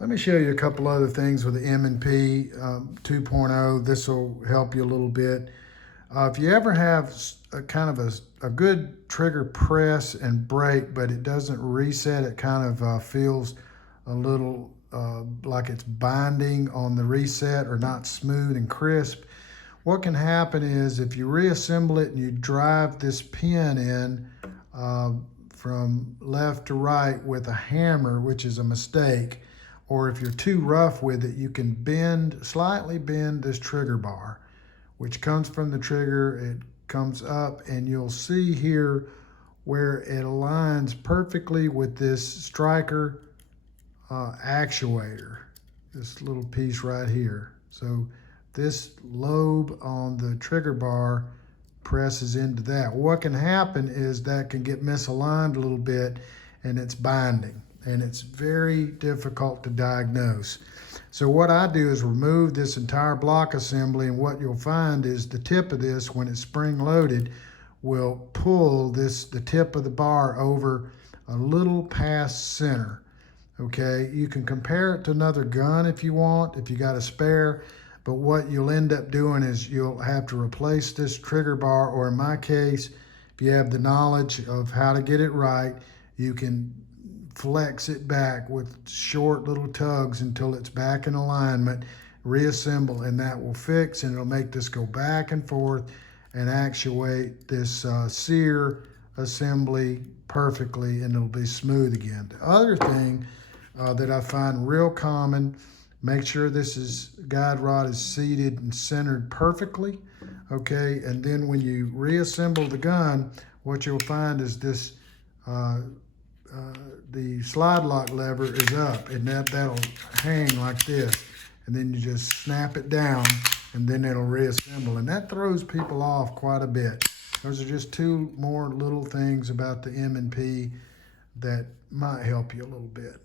Let me show you a couple other things with the M&P 2.0. This will help you a little bit. If you ever have a kind of a good trigger press and brake, but it doesn't reset, it kind of feels a little like it's binding on the reset or not smooth and crisp. What can happen is if you reassemble it and you drive this pin in from left to right with a hammer, which is a mistake, or if you're too rough with it, you can slightly bend this trigger bar, which comes from the trigger. It comes up, and you'll see here where it aligns perfectly with this striker actuator, this little piece right here. So this lobe on the trigger bar presses into that. What can happen is that can get misaligned a little bit, and it's binding, and it's very difficult to diagnose. So what I do is remove this entire block assembly, and what you'll find is the tip of this, when it's spring loaded, will pull the tip of the bar over a little past center. Okay, you can compare it to another gun if you want, if you got a spare, but what you'll end up doing is you'll have to replace this trigger bar, or in my case, if you have the knowledge of how to get it right, you can flex it back with short little tugs until it's back in alignment, reassemble, and that will fix, and it'll make this go back and forth and actuate this sear assembly perfectly, and it'll be smooth again. The other thing that I find real common, make sure this guide rod is seated and centered perfectly, okay? And then when you reassemble the gun, what you'll find is this the slide lock lever is up, and that'll hang like this, and then you just snap it down, and then it'll reassemble, and that throws people off quite a bit. Those are just two more little things about the M&P that might help you a little bit.